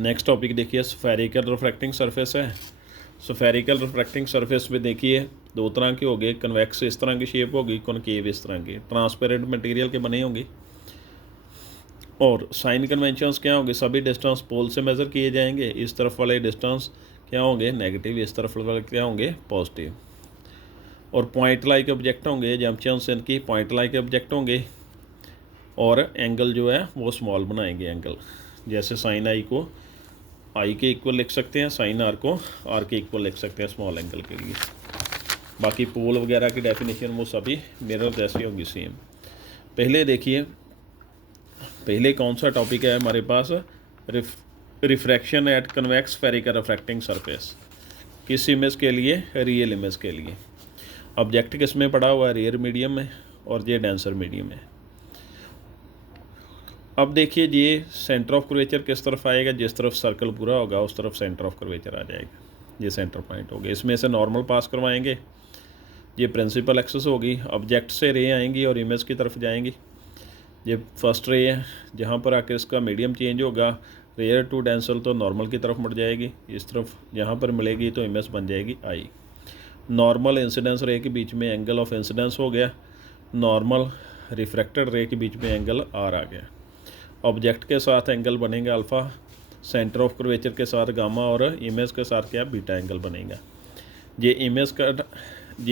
Next topic देखिए spherical refracting surface है। Spherical refracting surface में देखिए दो तरह के हो गए, कन्वेक्स इस तरह की शेप होगी, कॉनकेव इस तरह की, ट्रांसपेरेंट मटेरियल के बने होंगे। और साइन कन्वेंशंस क्या होंगे, सभी डिस्टेंस पोल से मेज़र किए जाएंगे। इस तरफ वाले डिस्टेंस क्या होंगे, नेगेटिव, इस तरफ वाले क्या होंगे, पॉजिटिव। और पॉइंट लाइक ऑब्जेक्ट होंगे, जंक्शंस इनकी पॉइंट लाइक ऑब्जेक्ट होंगे। और एंगल जो है वो स्मॉल बनाएंगे एंगल, जैसे साइन आई को आई के इक्वल लिख सकते हैं, साइन आर को आर के इक्वल लिख सकते हैं स्मॉल एंगल के लिए। बाकी पोल वगैरह की डेफिनेशन वो सभी मिरर जैसी होगी सेम। पहले देखिए, पहले कौन सा टॉपिक है हमारे पास, refraction at convex spherical refracting surface. किस इमेज के लिए, रियल इमेज के लिए। ऑब्जेक्ट किस में पड़ा हुआ है, रेयर मीडियम में, और ये डेंसर मीडियम है। अब देखिए ये सेंटर ऑफ कर्वेचर किस तरफ आएगा, जिस तरफ सर्कल पूरा होगा उस तरफ सेंटर ऑफ कर्वेचर आ जाएगा, ये सेंटर पॉइंट होगा। इसमें से नॉर्मल पास करवाएंगे, ये प्रिंसिपल एक्सिस होगी, ऑब्जेक्ट से रे आएंगी और इमेज की तरफ जाएंगी। ये फर्स्ट रे है, जहाँ पर आकर इसका मीडियम चेंज होगा, रेयर टू डेंसर तो नॉर्मल की तरफ मुड़ जाएगी, इस तरफ यहाँ पर मिलेगी तो इमेज बन जाएगी आई। नॉर्मल इंसिडेंस रे के बीच में एंगल ऑफ इंसिडेंस हो गया, नॉर्मल रिफ्रैक्टेड रे के बीच में एंगल आर आ गया। ऑब्जेक्ट के साथ एंगल बनेगा अल्फ़ा, सेंटर ऑफ कर्वेचर के साथ गामा, और इमेज के साथ क्या, बीटा एंगल बनेगा। ये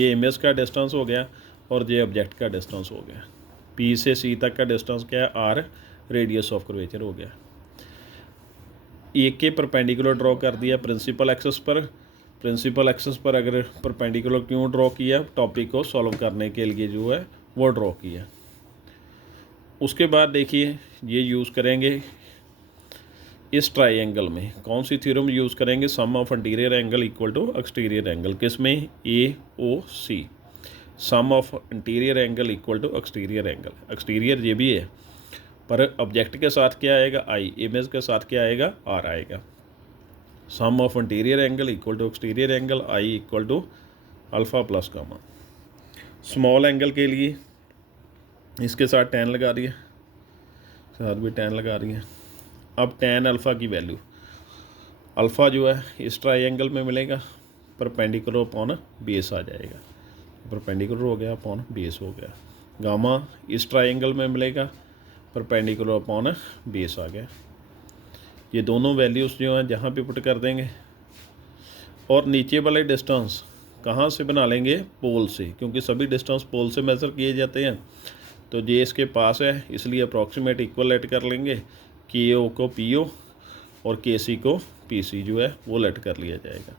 इमेज का डिस्टेंस हो गया और ये ऑब्जेक्ट का डिस्टेंस हो गया। पी से सी तक का डिस्टेंस क्या है, आर, रेडियस ऑफ कर्वेचर हो गया। एक के परपेंडिकुलर ड्रॉ कर दिया प्रिंसिपल एक्सिस पर। प्रिंसिपल एक्सिस पर अगर परपेंडिकुलर क्यों ड्रॉ किया, टॉपिक को सॉल्व करने के लिए जो है वो ड्रॉ किया। उसके बाद देखिए ये यूज़ करेंगे इस ट्राइंगल में, कौन सी थ्योरम यूज़ करेंगे, sum of interior angle equal to exterior angle. किस में, A O C, sum of interior angle equal to exterior angle. Exterior ये भी है, पर ऑब्जेक्ट के साथ क्या आएगा, आई, इमेज के साथ क्या आएगा, आर आएगा। Sum of interior angle equal to exterior angle, I equal to alpha plus gamma. Small angle के लिए इसके साथ टेन लगा दिया, साथ भी टेन लगा रही है। अब टेन अल्फ़ा की वैल्यू, अल्फ़ा जो है इस ट्राइंगल में मिलेगा, परपेंडिकुलर अपॉन बेस आ जाएगा, परपेंडिकुलर हो गया अपॉन बेस हो गया। गामा इस ट्राइंगल में मिलेगा, परपेंडिकुलर अपॉन बेस आ गया। ये दोनों वैल्यूज़ जो हैं जहाँ पे पुट कर देंगे। और नीचे वाले डिस्टेंस कहाँ से बना लेंगे, पोल से, क्योंकि सभी डिस्टेंस पोल से मेज़र किए जाते हैं। तो जे इसके पास है इसलिए अप्रॉक्सीमेट इक्वल लेट कर लेंगे, के ओ को पी ओ और के सी को पी सी जो है वो लेट कर लिया जाएगा।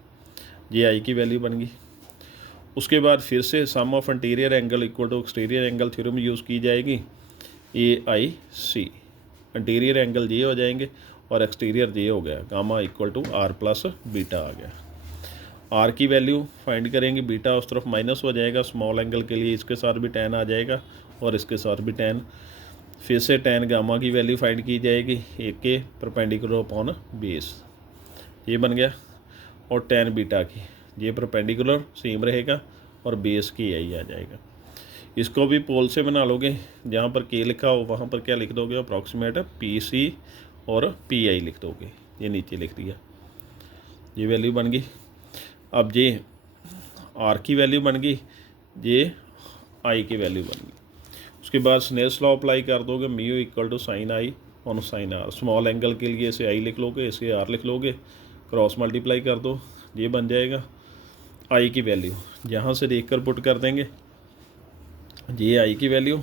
ये आई की वैल्यू बन गई। उसके बाद फिर से sum of interior angle equal to exterior angle theorem use की जाएगी, ए आई सी। इंटीरियर एंगल जे हो जाएंगे और एक्सटीरियर जे हो गया, gamma equal to R plus beta आ गया। आर की वैल्यू फाइंड करेंगे, बीटा उस तरफ माइनस हो जाएगा, स्मॉल एंगल के लिए इसके साथ भी टेन आ जाएगा और इसके साथ भी टेन। फिर से टेन गामा की वैल्यू फाइंड की जाएगी, एक के परपेंडिकुलर अपॉन बेस, ये बन गया। और टेन बीटा की, ये परपेंडिकुलर सेम रहेगा और बेस की यही आ जाएगा। इसको भी पोल से बना लोगे, जहाँ पर के लिखा हो वहाँ पर क्या लिख दोगे, अप्रॉक्सीमेट पी सी और पी आई लिख दोगे, ये नीचे लिख दिया, ये वैल्यू बन गई। अब ये आर की वैल्यू बन गई, ये आई की वैल्यू बन गई। उसके बाद स्नेल्स लॉ अप्लाई कर दोगे, mu equal to sine i on sine r. Small angle के लिए इसे आई लिख लोगे, इसे आर लिख लोगे, क्रॉस मल्टीप्लाई कर दो, ये बन जाएगा आई की वैल्यू। जहाँ से देख कर पुट कर देंगे, ये आई की वैल्यू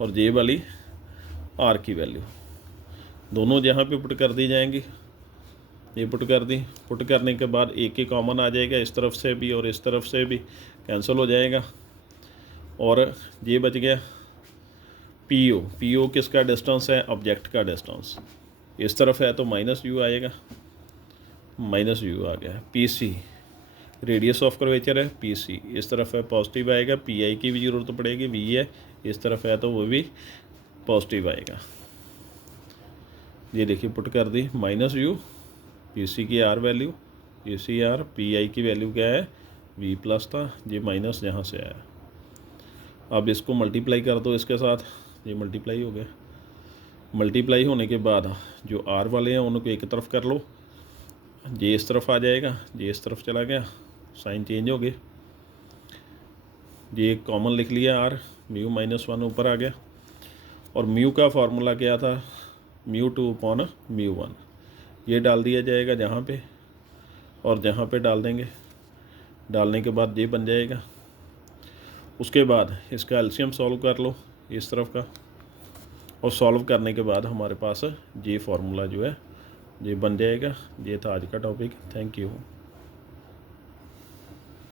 और ये वाली आर की वैल्यू, दोनों जहाँ पे पुट कर दी जाएंगी, ये पुट कर दी। पुट करने के बाद एक ही कॉमन आ जाएगा, इस तरफ से भी और इस तरफ से भी कैंसिल हो जाएगा और ये बच गया पी ओ। पी ओ किसका डिस्टेंस है, ऑब्जेक्ट का डिस्टेंस, इस तरफ है तो माइनस यू आएगा, माइनस यू आ गया। P C radius of curvature है, पी सी इस तरफ है पॉजिटिव आएगा, पी आई की भी ज़रूरत पड़ेगी, वी है इस तरफ है तो वो भी पॉजिटिव आएगा। ये देखिए पुट कर दी, माइनस यू, पी सी की R value, P C R, P I की वैल्यू क्या है, वी प्लस था, ये माइनस यहाँ से आया। अब इसको मल्टीप्लाई कर दो इसके साथ, ये मल्टीप्लाई हो गया, मल्टीप्लाई होने के बाद जो आर वाले हैं उनको एक तरफ कर लो, जे इस तरफ आ जाएगा, जे इस तरफ चला गया, साइन चेंज हो गए, ये कॉमन लिख लिया आर, म्यू -1 ऊपर आ गया। और म्यू का फार्मूला क्या था, μ2/μ1, ये डाल दिया जाएगा जहाँ पे और जहाँ पे डाल देंगे, डालने के बाद ये बन जाएगा। उसके बाद इसका एलसीएम सॉल्व कर लो इस तरफ का, और सॉल्व करने के बाद हमारे पास ये फार्मूला जो है ये बन जाएगा। ये था आज का टॉपिक। Thank you.